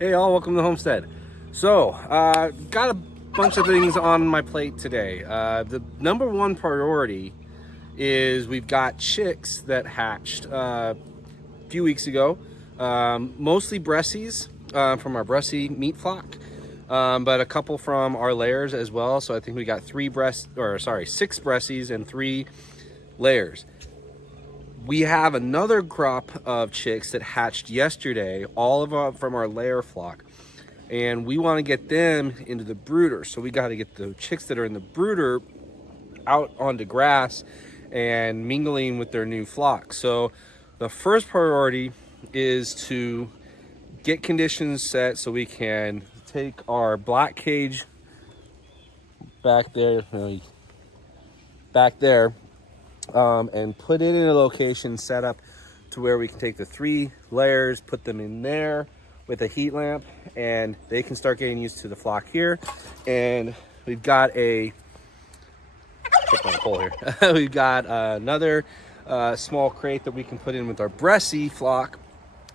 Hey all, welcome to the homestead. So, got a bunch of things on my plate today. The number one priority is we've got chicks that hatched a few weeks ago, mostly Bressies from our Bressie meat flock, but a couple from our layers as well. So I think we got six Bressies and 3 layers. We have another crop of chicks that hatched yesterday, all of from our layer flock, and we want to get them into the brooder. So we got to get the chicks that are in the brooder out onto grass and mingling with their new flock. So the first priority is to get conditions set so we can take our black cage back there, and put it in a location set up to where we can take the 3 layers, put them in there with a heat lamp, and they can start getting used to the flock here. And we've got we've got another small crate that we can put in with our Bressie flock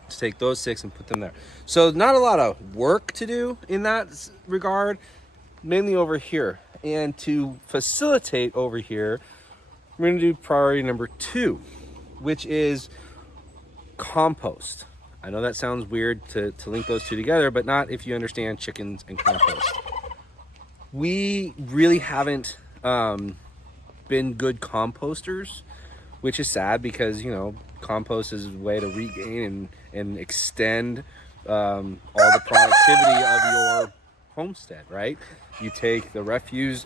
to take those 6 and put them there. So not a lot of work to do in that regard, mainly over here. And to facilitate over here, we're going to do priority number 2, which is compost. I know that sounds weird to link those two together, but not if you understand chickens and compost. We really haven't been good composters, which is sad because, compost is a way to regain and extend all the productivity of your homestead, right? You take the refuse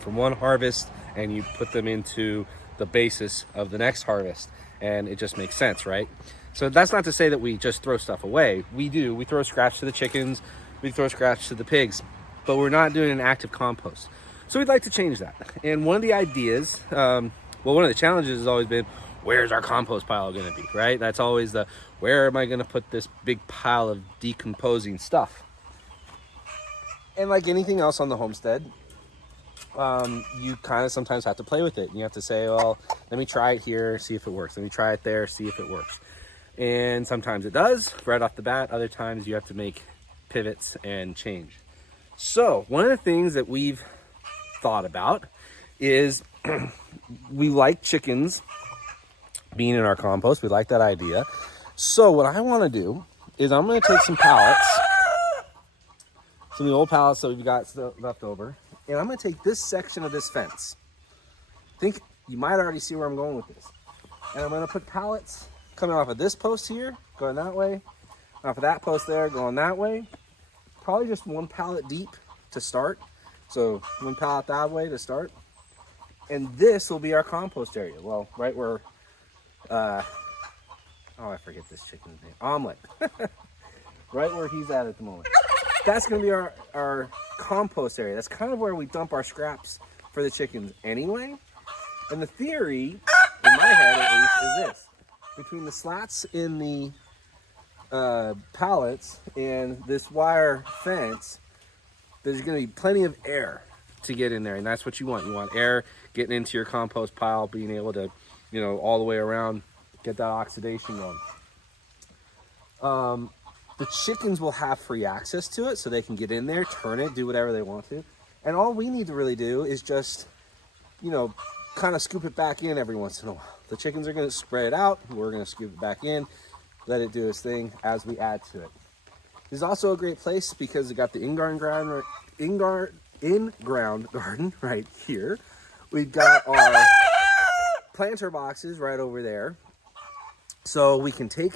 from one harvest and you put them into the basis of the next harvest, and it just makes sense, right? So that's not to say that we just throw stuff away. We throw scraps to the chickens, we throw scraps to the pigs, but we're not doing an active compost. So we'd like to change that. And one of the ideas, one of the challenges has always been, where's our compost pile going to be, right? That's always where am I going to put this big pile of decomposing stuff? And like anything else on the homestead, you kind of sometimes have to play with it. You have to say, well, let me try it here, see if it works. Let me try it there, see if it works. And sometimes it does right off the bat. Other times you have to make pivots and change. So one of the things that we've thought about is we like chickens being in our compost. We like that idea. So what I want to do is I'm going to take some pallets, some of the old pallets that we've got still left over, and I'm going to take this section of this fence. I think you might already see where I'm going with this. And I'm going to put pallets coming off of this post here, going that way, off of that post there, going that way. Probably just 1 pallet deep to start. So 1 pallet that way to start. And this will be our compost area. Well, right where, I forget this chicken's name. Omelet. Right where he's at the moment. That's going to be our compost area. That's kind of where we dump our scraps for the chickens anyway. And the theory, in my head at least, is this. Between the slats in the pallets and this wire fence, there's going to be plenty of air to get in there. And that's what you want. You want air getting into your compost pile, being able to, all the way around, get that oxidation going. The chickens will have free access to it, so they can get in there, turn it, do whatever they want to. And all we need to really do is just, kind of scoop it back in every once in a while. The chickens are going to spread it out. We're going to scoop it back in, let it do its thing as we add to it. This is also a great place because it got the in-ground garden right here. We've got our planter boxes right over there. So we can take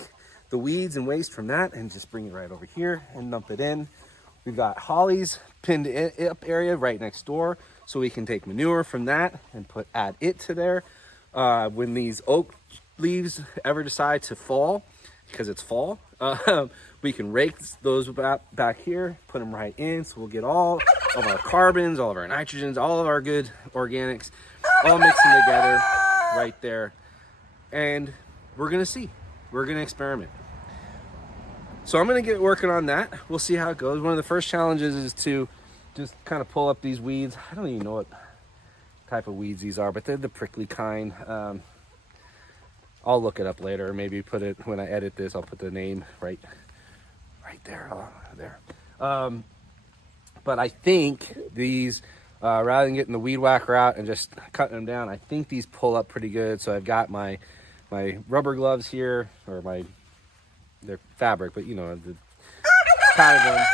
the weeds and waste from that and just bring it right over here and dump it in. We've got hollies pinned up area right next door, so we can take manure from that and add it to there. When these oak leaves ever decide to fall, because it's fall, we can rake those back here, put them right in, so we'll get all of our carbons, all of our nitrogens, all of our good organics, all mixing together right there. And we're gonna see. We're gonna experiment. So I'm gonna get working on that. We'll see how it goes. One of the first challenges is to just kind of pull up these weeds. I don't even know what type of weeds these are, but they're the prickly kind. I'll look it up later. Maybe put it, when I edit this, I'll put the name right right there, there. But I think these, rather than getting the weed whacker out and just cutting them down, I think these pull up pretty good. So I've got my rubber gloves here, or they're fabric, but you know, the padded one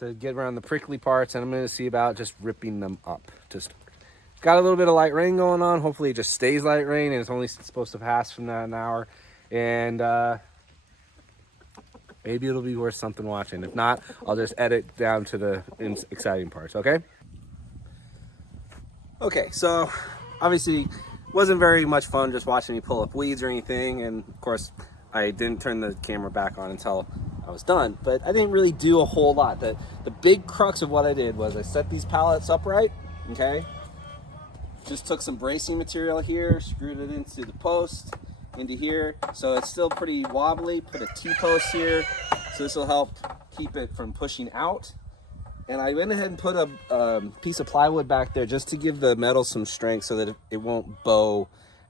to get around the prickly parts, and I'm going to see about just ripping them up. Just got a little bit of light rain going on. Hopefully it just stays light rain, and it's only supposed to pass from that an hour. And maybe it'll be worth something watching. If not, I'll just edit down to the exciting parts, okay? Okay, so obviously wasn't very much fun just watching me pull up weeds or anything, and of course I didn't turn the camera back on until I was done, but I didn't really do a whole lot. The big crux of what I did was I set these pallets upright, okay? Just took some bracing material here, screwed it into the post, into here, so it's still pretty wobbly. Put a T-post here, so this will help keep it from pushing out. And I went ahead and put a piece of plywood back there just to give the metal some strength so that it won't bow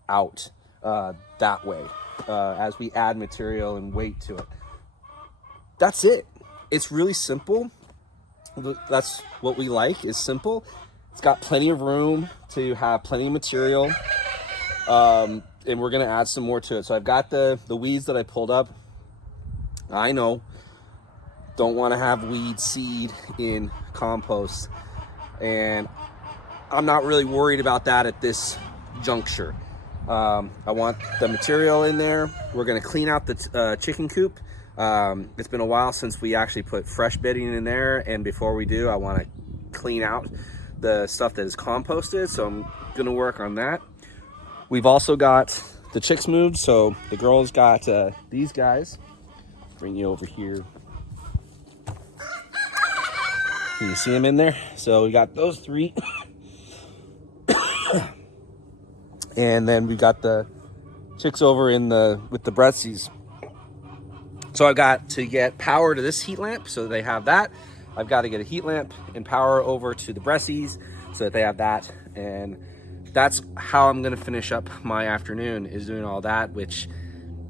out that way as we add material and weight to it. That's it. It's really simple. That's what we like, is simple. It's got plenty of room to have plenty of material. And we're gonna add some more to it. So I've got the weeds that I pulled up. I know, don't wanna have weed seed in compost. And I'm not really worried about that at this juncture. I want the material in there. We're gonna clean out the chicken coop. It's been a while since we actually put fresh bedding in there, and before we do, I want to clean out the stuff that is composted, so I'm gonna work on that. We've also got the chicks moved, so the girls got these guys. Bring you over here. Can you see them in there? So we got those three. And then we got the chicks over with the breasties. So I've got to get power to this heat lamp so that they have that. I've got to get a heat lamp and power over to the breasties so that they have that. And that's how I'm gonna finish up my afternoon, is doing all that, which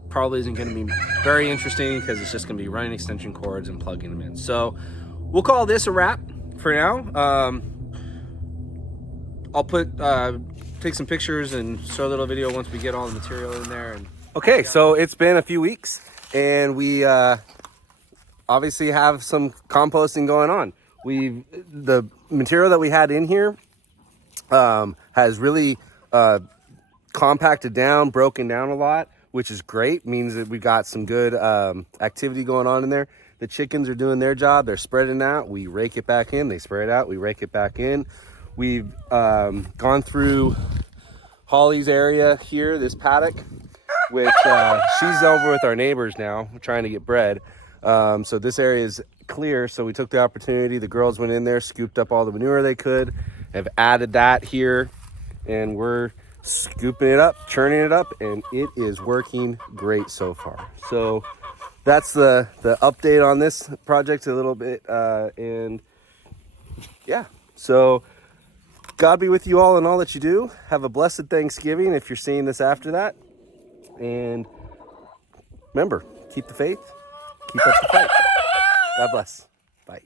probably isn't gonna be very interesting because it's just gonna be running extension cords and plugging them in. So we'll call this a wrap for now. I'll take some pictures and show a little video once we get all the material in there. And okay, so it's been a few weeks, and we obviously have some composting going on. The material that we had in here has really compacted down, broken down a lot, which is great. Means that we've got some good activity going on in there. The chickens are doing their job. They're spreading out. We rake it back in. They spread out. We rake it back in. We've gone through Holly's area here, this paddock, which she's over with our neighbors now, trying to get bread. So this area is clear. So we took the opportunity. The girls went in there, scooped up all the manure they could, have added that here, and we're scooping it up, churning it up, and it is working great so far. So that's the update on this project a little bit. And yeah, so God be with you all in all that you do. Have a blessed Thanksgiving if you're seeing this after that. And remember, keep the faith, keep up the fight. God bless. Bye.